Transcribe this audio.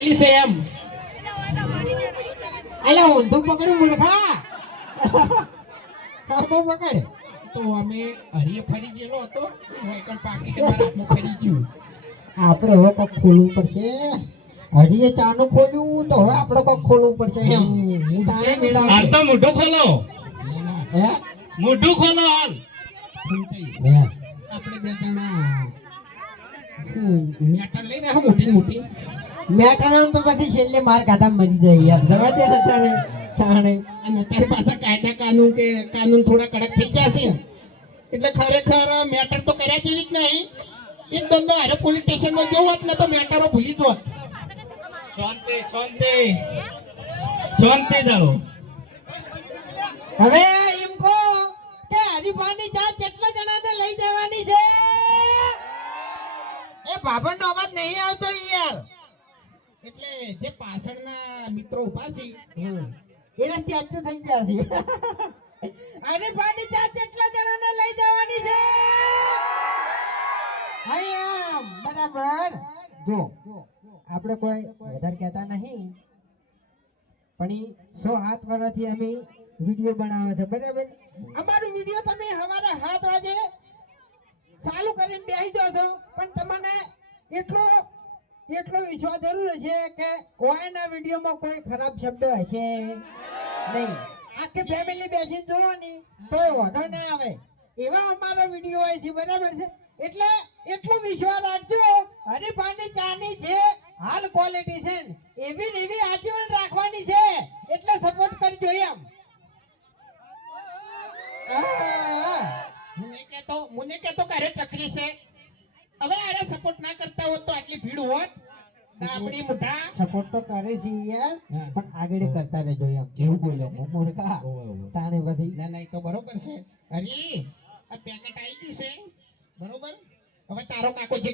એમ અલા ઊંધું પકડ્યું મૂર્ખા ખબર પકડ તો અમે હરીએ ફરી ગયેલો હતો વાયકણ પાકીટ મારા હાથમાં ફરી ગયું. આપણે હવે કોક ખોલવું પડશે. હજી ચાનું ખોલ્યું તો હવે આપણે કોક ખોલવું પડશે એમ તાણે મેળાવશે. હાલ તો મોઢું ખોલો, હે મોઢું ખોલો હાલ. હે આપણે બે જણા મેટર લઈ રહ્યા મોટી મોટી મેટાનું તો પછી છેલ્લે માર કાઢા મરી જાય યાર દવા દે ને તારે તાણે અને અત્યારે પાછા કાયદા કાનૂન થોડા કડક થઈ ગયા છે એટલે ખરેખર મેટર તો કર્યા જેવી જ નહીં. એક દંડો હારે પોલીસ સ્ટેશનમાં જો હોત ને તો મેટરો ભૂલી જ હોત. શાંતિ શાંતિ શાંતિ જાઓ. હવે એમ કહો કે હરીફાની ચા કેટલા જણાને લઈ જવાની છે? એ બાબરનો અવાજ નહીં આવતો યાર. એટલે જે પાછળના મિત્રો ઉભા છે એના ત્યાં તો થઈ જશે. હરીફાની ચા કેટલા જણાને લઈ જવાની છે? હા એમ બરાબર. જો આપણે કોઈ વધારે કહેતા નહીં પણ ઈ 107 વર્ષથી અમે વિડીયો બનાવે છે બરાબર. અમારું વિડીયો તમે સવારે 7 વાગે ચાલુ કરીને બેસી જાઓ છો પણ તમને એટલો વિશ્વાસ જરૂર છે કે કોઈના વિડીયોમાં કોઈ ખરાબ શબ્દ હશે નહીં. આખી ફેમિલી બેસીને જોવાની તો વાંધો ના આવે એવા અમારો વિડીયો હોય છે બરાબર છે. એટલે એટલો વિશ્વાસ રાખજો હરીફાની ચાની જે હાલ ક્વોલિટી છે ને એવી ને એવી આજીવન રાખવાની છે એટલે સપોર્ટ કરજો એમ. મને કહેતો કરે ચકરી છે. હવે આરે સપોર્ટ ના કરતા હોત તો આટલી ભીડ હોત. આપણી મોઢા સપોર્ટ તો કરે છે યાર પણ આગળ કરતા રહેજો એમ એવું બોલ્યો હું મૂર્ખા તાણે બધી ના ના એ તો બરોબર છે. હરી આ પેકેટ આવી ગયું છે બરોબર. હવે તારો કાકો જે